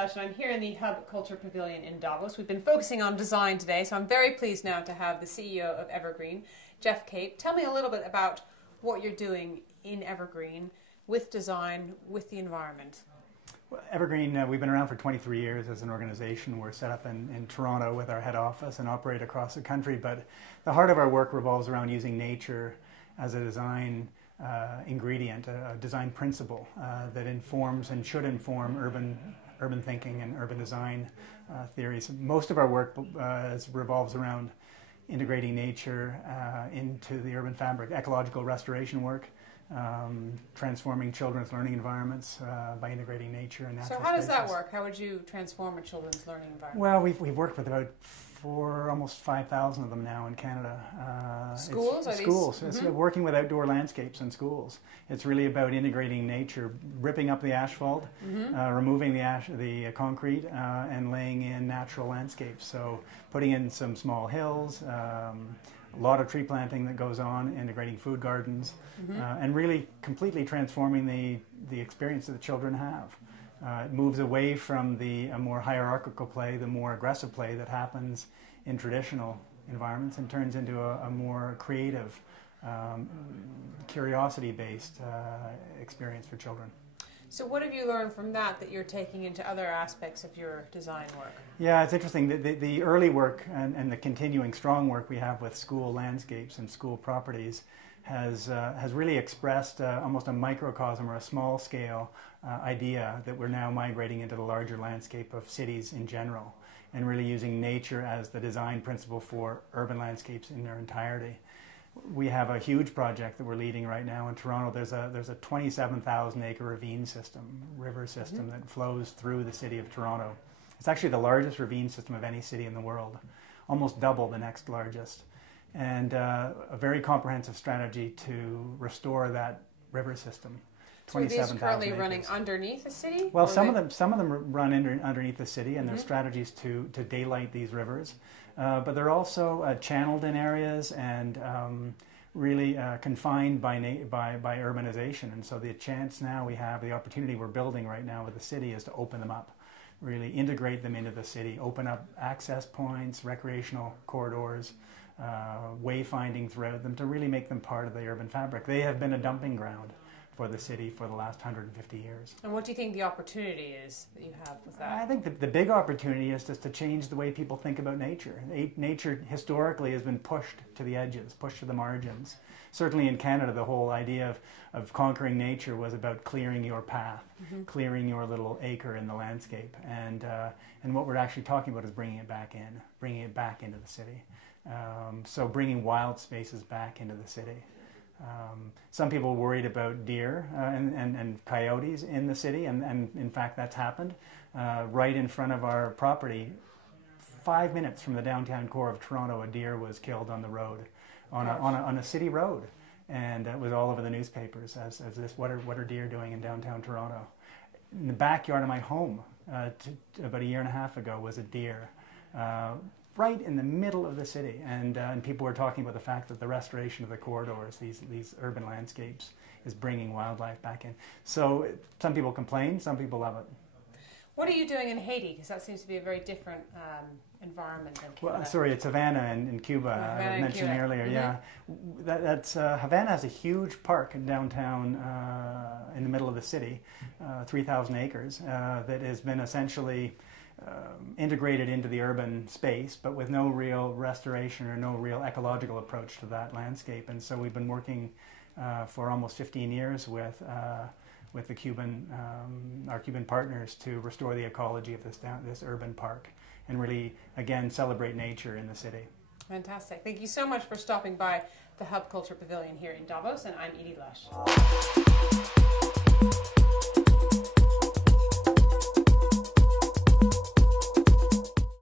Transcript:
Lush, and I'm here in the Hub Culture Pavilion in Davos. We've been focusing on design today, so I'm very pleased now to have the CEO of Evergreen, Geoff. Tell me a little bit about what you're doing in Evergreen with design, with the environment. Well, Evergreen, we've been around for 23 years as an organization. We're set up in Toronto with our head office and operate across the country, but the heart of our work revolves around using nature as a design ingredient, a design principle that informs and should inform urban thinking and urban design theories. Most of our work revolves around integrating nature into the urban fabric, ecological restoration work, transforming children's learning environments by integrating nature and natural spaces. So how does that spaces. work? How would you transform a children's learning environment? Well, we've worked with about almost 5,000 of them now in Canada. Schools? Schools. It's working with outdoor landscapes in schools. It's really about integrating nature, ripping up the asphalt, removing the concrete, and laying in natural landscapes. So putting in some small hills, a lot of tree planting that goes on, integrating food gardens, and really completely transforming the experience that the children have. It moves away from the more hierarchical play, the more aggressive play that happens in traditional environments, and turns into a more creative, curiosity-based experience for children. So what have you learned from that you're taking into other aspects of your design work? Yeah, it's interesting. The early work and the continuing strong work we have with school landscapes and school properties has really expressed almost a microcosm or a small-scale idea that we're now migrating into the larger landscape of cities in general, and really using nature as the design principle for urban landscapes in their entirety. We have a huge project that we're leading right now in Toronto. There's a 27,000-acre ravine system, river system that flows through the city of Toronto. It's actually the largest ravine system of any city in the world, almost double the next largest. And a very comprehensive strategy to restore that river system. So are these currently running underneath the city? Well, some of them run underneath the city, and there's strategies to daylight these rivers. But they're also channeled in areas and really confined by urbanization. And so the chance now we have, the opportunity we're building right now with the city is to open them up, really integrate them into the city, open up access points, recreational corridors, wayfinding throughout them to really make them part of the urban fabric. They have been a dumping ground for the city for the last 150 years. And what do you think the opportunity is that you have with that? I think the big opportunity is just to change the way people think about nature. Nature historically has been pushed to the edges, pushed to the margins. Certainly in Canada, the whole idea of conquering nature was about clearing your path, clearing your little acre in the landscape. And what we're actually talking about is bringing it back into the city. So bringing wild spaces back into the city. Some people worried about deer and coyotes in the city, and in fact that's happened. Right in front of our property, 5 minutes from the downtown core of Toronto, a deer was killed on the road, on a city road, and it was all over the newspapers as this, what are deer doing in downtown Toronto? In the backyard of my home, about a year and a half ago, was a deer. Right in the middle of the city, and people were talking about the fact that the restoration of the corridors, these urban landscapes, is bringing wildlife back in. So some people complain, some people love it. What are you doing in Haiti? Because that seems to be a very different environment than Cuba. Well, sorry, it's Havana in Cuba. I mentioned earlier. Yeah, that's Havana has a huge park in downtown, in the middle of the city, 3,000 acres, that has been essentially integrated into the urban space, but with no real restoration or no real ecological approach to that landscape. And so we've been working for almost 15 years with the our Cuban partners to restore the ecology of this urban park and really, again, celebrate nature in the city. Fantastic. Thank you so much for stopping by the Hub Culture Pavilion here in Davos, and I'm Edie Lush.